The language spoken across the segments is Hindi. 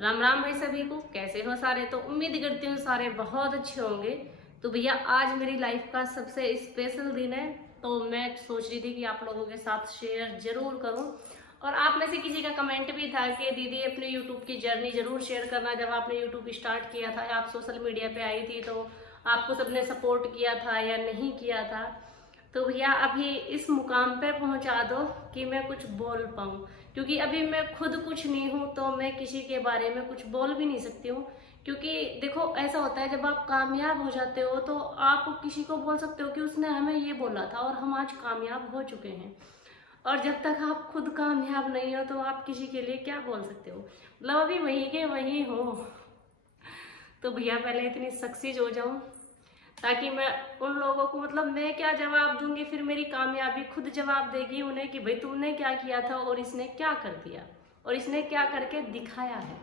राम राम भाई सभी को। कैसे हो सारे? तो उम्मीद करती हूँ सारे बहुत अच्छे होंगे। तो भैया आज मेरी लाइफ का सबसे स्पेशल दिन है, तो मैं सोच रही थी कि आप लोगों के साथ शेयर जरूर करूं। और आप में से किसी का कमेंट भी था कि दीदी अपने यूट्यूब की जर्नी जरूर शेयर करना। जब आपने यूट्यूब स्टार्ट किया था, आप सोशल मीडिया पे आई थी, तो आपको सबने सपोर्ट किया था या नहीं किया था। तो भैया अभी इस मुकाम पे पहुंचा दो कि मैं कुछ बोल पाऊँ, क्योंकि अभी मैं खुद कुछ नहीं हूँ तो मैं किसी के बारे में कुछ बोल भी नहीं सकती हूँ। क्योंकि देखो ऐसा होता है, जब आप कामयाब हो जाते हो तो आप किसी को बोल सकते हो कि उसने हमें ये बोला था, और हम आज कामयाब हो चुके हैं। और जब तक आप खुद कामयाब नहीं हो तो आप किसी के लिए क्या बोल सकते हो? मतलब अभी वही के वही हो। तो भैया पहले इतनी सक्सेस हो जाऊं ताकि मैं उन लोगों को, मतलब मैं क्या जवाब दूंगी, फिर मेरी कामयाबी खुद जवाब देगी उन्हें कि भाई तुमने क्या किया था और इसने क्या कर दिया और इसने क्या करके दिखाया है।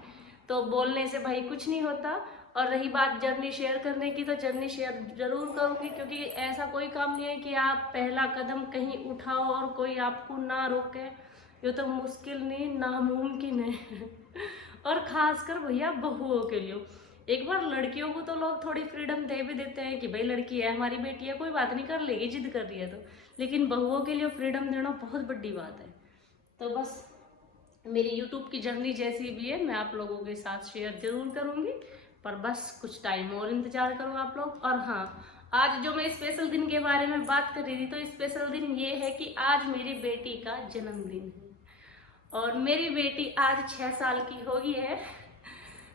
तो बोलने से भाई कुछ नहीं होता। और रही बात जर्नी शेयर करने की, तो जर्नी शेयर जरूर करूंगी, क्योंकि ऐसा कोई काम नहीं है कि आप पहला कदम कहीं उठाओ और कोई आपको ना रोके। ये तो मुश्किल नहीं, नामुमकिन है। और खासकर भैया बहुओं के लिए। एक बार लड़कियों को तो लोग थोड़ी फ्रीडम दे भी देते हैं कि भाई लड़की है, हमारी बेटी है, कोई बात नहीं, कर लेगी, जिद कर रही है तो। लेकिन बहुओं के लिए फ्रीडम देना बहुत बड़ी बात है। तो बस मेरी यूट्यूब की जर्नी जैसी भी है मैं आप लोगों के साथ शेयर जरूर करूंगी, पर बस कुछ टाइम और इंतजार करो आप लोग। और हाँ, आज जो मैं स्पेशल दिन के बारे में बात कर रही थी, तो स्पेशल दिन ये है कि आज मेरी बेटी का जन्मदिन है। और मेरी बेटी आज 6 साल की हो गई है,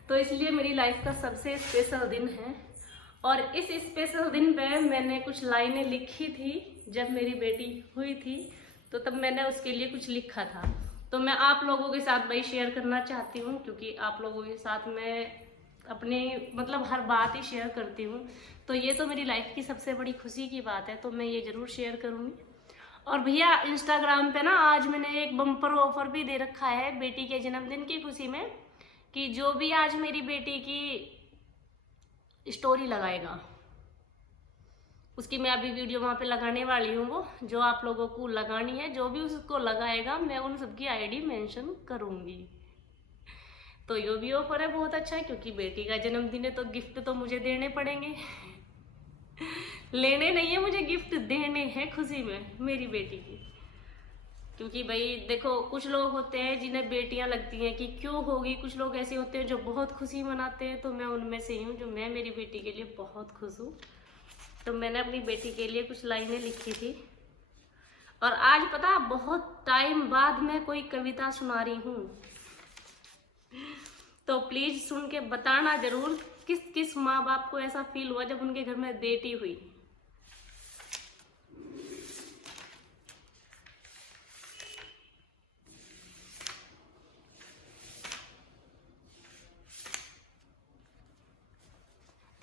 तो इसलिए मेरी लाइफ का सबसे स्पेशल दिन है। और इस स्पेशल दिन पे मैंने कुछ लाइनें लिखी थी जब मेरी बेटी हुई थी, तो तब मैंने उसके लिए कुछ लिखा था। तो मैं आप लोगों के साथ भाई शेयर करना चाहती हूँ, क्योंकि आप लोगों के साथ मैं अपनी मतलब हर बात ही शेयर करती हूँ। तो ये तो मेरी लाइफ की सबसे बड़ी खुशी की बात है, तो मैं ये जरूर शेयर करूँगी। और भैया इंस्टाग्राम पे ना आज मैंने एक बम्पर ऑफर भी दे रखा है बेटी के जन्मदिन की खुशी में, कि जो भी आज मेरी बेटी की स्टोरी लगाएगा, उसकी मैं अभी वीडियो वहां पे लगाने वाली हूँ। वो जो आप लोगों को लगानी है, जो भी उसको लगाएगा, मैं उन सबकी आईडी मेंशन करूंगी। तो ये भी ऑफर है बहुत अच्छा है, क्योंकि बेटी का जन्मदिन है तो गिफ्ट तो मुझे देने पड़ेंगे। लेने नहीं है, मुझे गिफ्ट देने हैं खुशी में मेरी बेटी की। क्योंकि भाई देखो, कुछ लोग होते हैं जिन्हें बेटियां लगती हैं कि क्यों होगी, कुछ लोग ऐसे होते हैं जो बहुत खुशी मनाते हैं। तो मैं उनमें से ही हूँ, जो मैं मेरी बेटी के लिए बहुत खुश हूँ। तो मैंने अपनी बेटी के लिए कुछ लाइनें लिखी थी। और आज पता, बहुत टाइम बाद मैं कोई कविता सुना रही हूँ, तो प्लीज सुन के बताना जरूर किस किस माँ बाप को ऐसा फील हुआ जब उनके घर में बेटी हुई।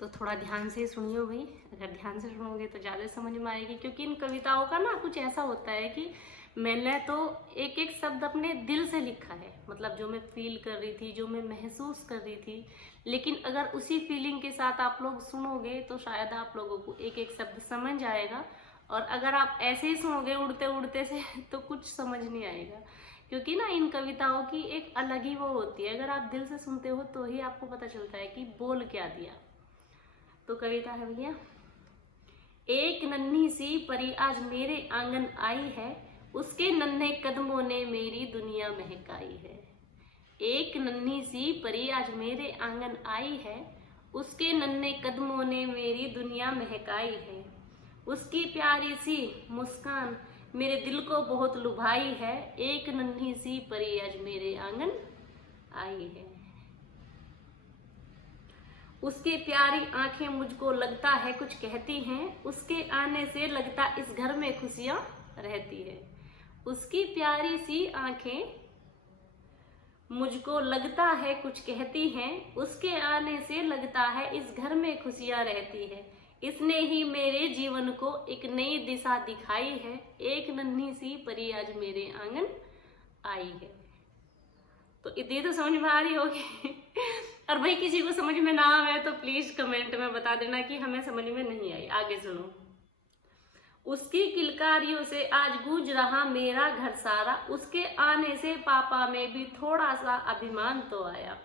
तो थोड़ा ध्यान से सुनियो भाई, अगर ध्यान से सुनोगे तो ज़्यादा समझ में आएगी। क्योंकि इन कविताओं का ना कुछ ऐसा होता है कि मैंने तो एक एक शब्द अपने दिल से लिखा है, मतलब जो मैं फील कर रही थी, जो मैं महसूस कर रही थी। लेकिन अगर उसी फीलिंग के साथ आप लोग सुनोगे तो शायद आप लोगों को एक एक शब्द समझ आएगा। और अगर आप ऐसे ही सुनोगे उड़ते उड़ते से तो कुछ समझ नहीं आएगा। क्योंकि ना इन कविताओं की एक अलग ही वो होती है, अगर आप दिल से सुनते हो तो ही आपको पता चलता है कि बोल क्या दिया। तो कविता है भैया। एक नन्ही सी परी आज मेरे आंगन आई है, उसके नन्हे कदमों ने मेरी दुनिया महकाई है। एक नन्ही सी परी आज मेरे आंगन आई है, उसके नन्हे कदमों ने मेरी दुनिया महकाई है। उसकी प्यारी सी मुस्कान मेरे दिल को बहुत लुभाई है। एक नन्ही सी परी आज मेरे आंगन आई है। उसकी प्यारी आंखें मुझको लगता है कुछ कहती हैं, उसके आने से लगता इस घर में खुशियां रहती है। उसकी प्यारी सी आंखें मुझको लगता है कुछ कहती हैं, उसके आने से लगता है इस घर में खुशियां रहती है। इसने ही मेरे जीवन को एक नई दिशा दिखाई है। एक नन्ही सी परी आज मेरे आंगन आई है। तो इतनी तो समझ में आ रही होगी। और भाई किसी को समझ में ना आए तो प्लीज कमेंट में बता देना कि हमें समझ में नहीं आई। आगे सुनो। उसकी किलकारियों से आज गूंज रहा मेरा घर सारा, उसके आने से पापा में भी थोड़ा सा अभिमान तो आया।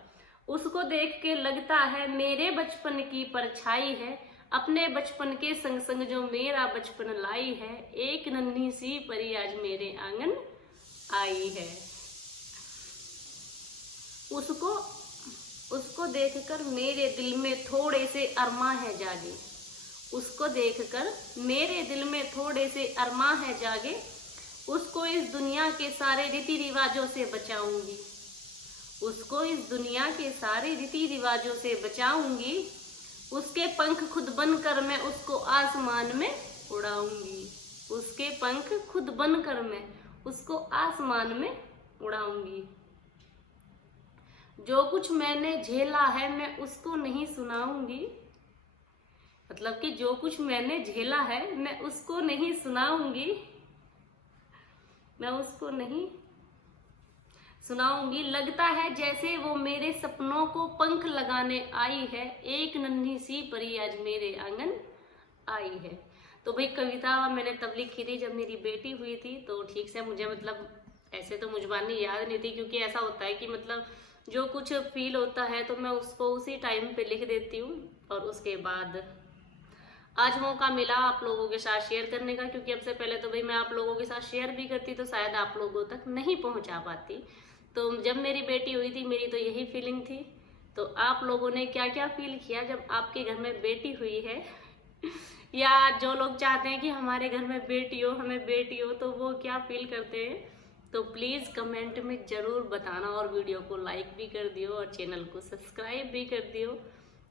उसको देख के लगता है मेरे बचपन की परछाई है, अपने बचपन के संग संग जो मेरा बचपन लाई है, एक नन्ही सी परी आज मेरे आंगन आई है। उसको देखकर मेरे दिल में थोड़े से अरमा है जागे, उसको देखकर मेरे दिल में थोड़े से अरमा है जागे, उसको इस दुनिया के सारे रीति रिवाजों से बचाऊंगी, उसको इस दुनिया के सारे रीति रिवाजों से बचाऊंगी, उसके पंख खुद बनकर मैं उसको आसमान में उड़ाऊंगी, उसके पंख खुद बनकर मैं उसको आसमान में उड़ाऊंगी। जो कुछ मैंने झेला है मैं उसको नहीं सुनाऊंगी, मतलब कि जो कुछ मैंने झेला है मैं उसको नहीं सुनाऊंगी, मैं उसको नहीं सुनाऊंगी। लगता है जैसे वो मेरे सपनों को पंख लगाने आई है, एक नन्ही सी परी आज मेरे आंगन आई है। तो भाई कविता मैंने तब लिखी थी जब मेरी बेटी हुई थी, तो ठीक से मुझे मतलब ऐसे तो मुझबानी याद नहीं थी, क्योंकि ऐसा होता है कि मतलब जो कुछ फील होता है तो मैं उसको उसी टाइम पे लिख देती हूँ, और उसके बाद आज मौका मिला आप लोगों के साथ शेयर करने का, क्योंकि अब से पहले तो भाई मैं आप लोगों के साथ शेयर भी करती तो शायद आप लोगों तक नहीं पहुंचा पाती। तो जब मेरी बेटी हुई थी मेरी तो यही फीलिंग थी। तो आप लोगों ने क्या क्या फील किया जब आपके घर में बेटी हुई है या जो लोग चाहते हैं कि हमारे घर में बेटी हो, हमें बेटी हो, तो वो क्या फील करते हैं, तो प्लीज़ कमेंट में ज़रूर बताना, और वीडियो को लाइक भी कर दियो और चैनल को सब्सक्राइब भी कर दियो।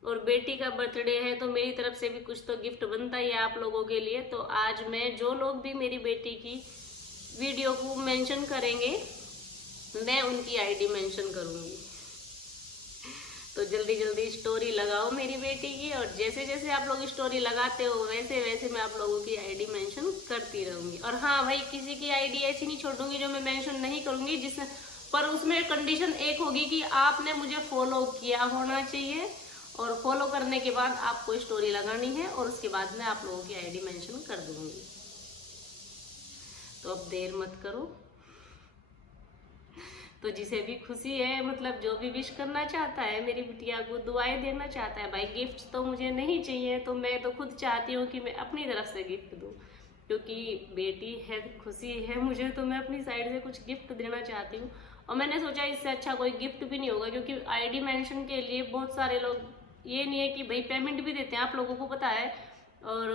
और बेटी का बर्थडे है तो मेरी तरफ से भी कुछ तो गिफ्ट बनता ही है आप लोगों के लिए। तो आज मैं जो लोग भी मेरी बेटी की वीडियो को मेंशन करेंगे मैं उनकी आईडी मेंशन करूंगी। तो जल्दी जल्दी स्टोरी लगाओ मेरी बेटी की, और जैसे जैसे आप लोग स्टोरी लगाते हो वैसे वैसे मैं आप लोगों की आईडी मेंशन करती रहूंगी। और हाँ भाई, किसी की आईडी ऐसी नहीं छोड़ूंगी जो मैं मेंशन नहीं करूंगी, जिस पर उसमें कंडीशन एक होगी कि आपने मुझे फॉलो किया होना चाहिए, और फॉलो करने के बाद आपको स्टोरी लगानी है, और उसके बाद मैं आप लोगों की आईडी मेंशन कर दूंगी। तो अब देर मत करो। तो जिसे भी खुशी है, मतलब जो भी विश करना चाहता है, मेरी बिटिया को दुआएं देना चाहता है, भाई गिफ्ट तो मुझे नहीं चाहिए, तो मैं तो खुद चाहती हूँ कि मैं अपनी तरफ से गिफ्ट दूँ, क्योंकि बेटी है, खुशी है मुझे, तो मैं अपनी साइड से कुछ गिफ्ट देना चाहती हूँ। और मैंने सोचा इससे अच्छा कोई गिफ्ट भी नहीं होगा, क्योंकि आईडी मेंशन के लिए बहुत सारे लोग, ये नहीं है कि भाई पेमेंट भी देते हैं, आप लोगों को पता है, और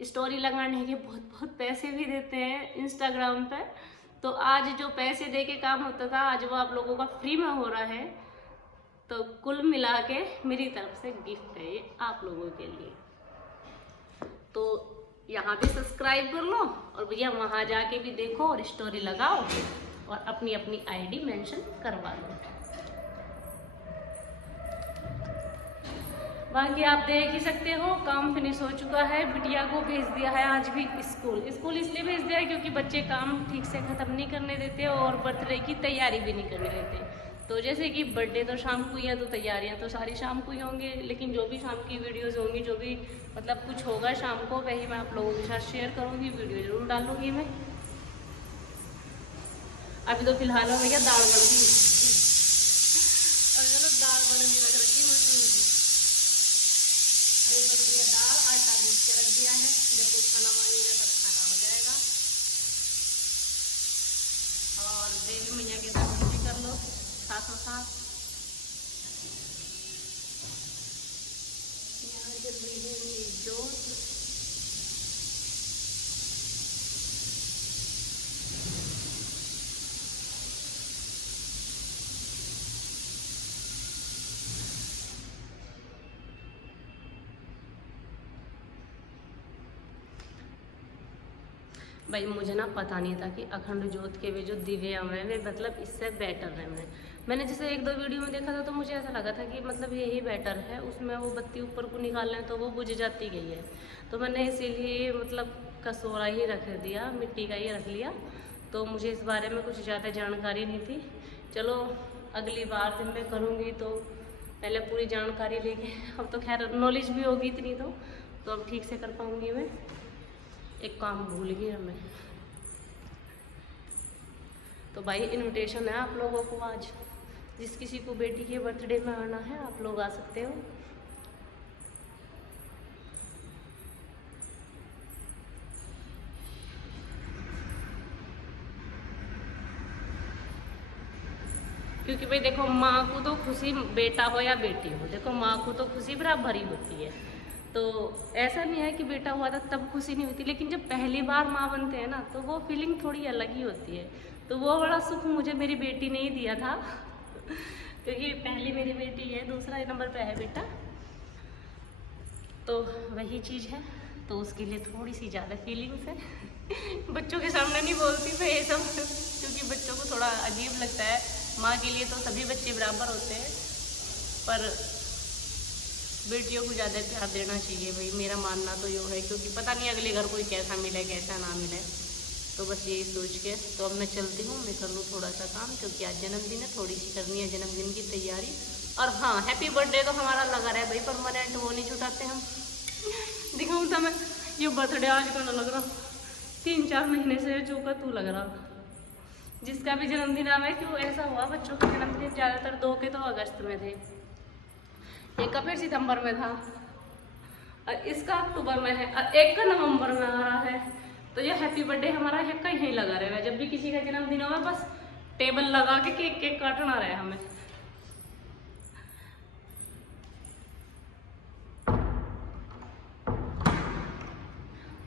स्टोरी लगाने के बहुत बहुत पैसे भी देते हैं इंस्टाग्राम पर। तो आज जो पैसे दे के काम होता था, आज वो आप लोगों का फ्री में हो रहा है। तो कुल मिला के मेरी तरफ से गिफ्ट है ये आप लोगों के लिए। तो यहाँ पे सब्सक्राइब कर लो, और भैया वहाँ जाके भी देखो और स्टोरी लगाओ, और अपनी अपनी आईडी मेंशन करवा लो। बाकी आप देख ही सकते हो काम फिनिश हो चुका है। बिटिया को भेज दिया है आज भी स्कूल इसलिए भेज दिया है क्योंकि बच्चे काम ठीक से ख़त्म नहीं करने देते और बर्थडे की तैयारी भी नहीं करने देते। तो जैसे कि बर्थडे तो शाम को ही है, तो तैयारियां तो सारी शाम को ही होंगी, लेकिन जो भी शाम की वीडियोज़ होंगी, जो भी मतलब कुछ होगा शाम को, वही मैं आप लोगों के साथ शेयर करूँगी, वीडियो ज़रूर डालूँगी मैं। अभी तो फिलहाल में भैया दाल बन गई, और चलो दाल बन के रख रखी मसूर की। अभी बन गया दाल, आटा गूंथ के रख दिया है, जब कुछ खाना मांगेगा तब खाना हो जाएगा। और देवी मैया के दर्शन भी कर लो साथों साथ। यहाँ जल रही है मेरी जोत। भाई मुझे ना पता नहीं था कि अखंड ज्योत के वे जो दिव्य हैं वे मतलब इससे बेटर है। मैंने जैसे एक दो वीडियो में देखा था तो मुझे ऐसा लगा था कि मतलब यही बेटर है, उसमें वो बत्ती ऊपर को निकाल लें तो वो बुझ जाती गई है। तो मैंने इसीलिए मतलब कसोरा ही रख दिया, मिट्टी का ही रख लिया। तो मुझे इस बारे में कुछ ज़्यादा जानकारी नहीं थी। चलो अगली बार जब मैं करूँगी तो पहले पूरी जानकारी लेके, अब तो खैर नॉलेज भी होगी इतनी, तो अब ठीक से कर पाऊँगी मैं। एक काम भूल गई मैं, तो भाई इनविटेशन है आप लोगों को आज, जिस किसी को बेटी के बर्थडे में आना है आप लोग आ सकते हो। क्योंकि भाई देखो, माँ को तो खुशी बेटा हो या बेटी हो, देखो माँ को तो खुशी बराबर ही होती है। तो ऐसा नहीं है कि बेटा हुआ था तब खुशी नहीं होती, लेकिन जब पहली बार माँ बनते हैं ना तो वो फीलिंग थोड़ी अलग ही होती है। तो वो बड़ा सुख मुझे मेरी बेटी ने ही दिया था क्योंकि पहली मेरी बेटी है, दूसरा नंबर पे है बेटा, तो वही चीज़ है। तो उसके लिए थोड़ी सी ज़्यादा फीलिंग्स है बच्चों के सामने नहीं बोलती मैं ये सब क्योंकि बच्चों को थोड़ा अजीब लगता है। माँ के लिए तो सभी बच्चे बराबर होते हैं, पर बेटियों को ज़्यादा प्यार देना चाहिए भाई, मेरा मानना तो यो है। क्योंकि पता नहीं अगले घर कोई कैसा मिले कैसा ना मिले, तो बस यही सोच के तो अब मैं चलती हूँ, मैं कर लूँ थोड़ा सा काम, क्योंकि आज जन्मदिन है, थोड़ी सी करनी है जन्मदिन की तैयारी। और हाँ, हैप्पी बर्थडे तो हमारा लगा रहा है भाई, परमानेंट वो नहीं छुटाते हम दिखाऊँ था मैं, ये बर्थडे आज का ना लग रहा, 3-4 महीने से जो का तू लग रहा। जिसका भी जन्मदिन आ, क्यों ऐसा हुआ, बच्चों के जन्मदिन ज़्यादातर 2 के तो अगस्त में थे, एक का फिर सितंबर में था, और इसका अक्टूबर में है, और एक का नवंबर में आ रहा है। तो ये हैप्पी बर्थडे हमारा है कहीं लगा रहेगा, जब भी किसी का जन्मदिन होगा बस टेबल लगा के केक काटना रहे हमें।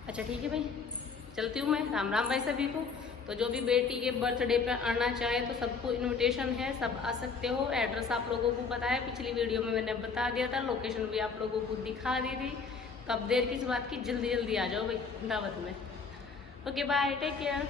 अच्छा ठीक है भाई, चलती हूँ मैं, राम राम भाई सभी को। तो जो भी बेटी के बर्थडे पे आना चाहे तो सबको इनविटेशन है, सब आ सकते हो। एड्रेस आप लोगों को पता है, पिछली वीडियो में मैंने बता दिया था, लोकेशन भी आप लोगों को दिखा दी थी। तो अब देर किस बात की, जल्दी जल्दी आ जाओ भाई दावत में। Okay bye, take care.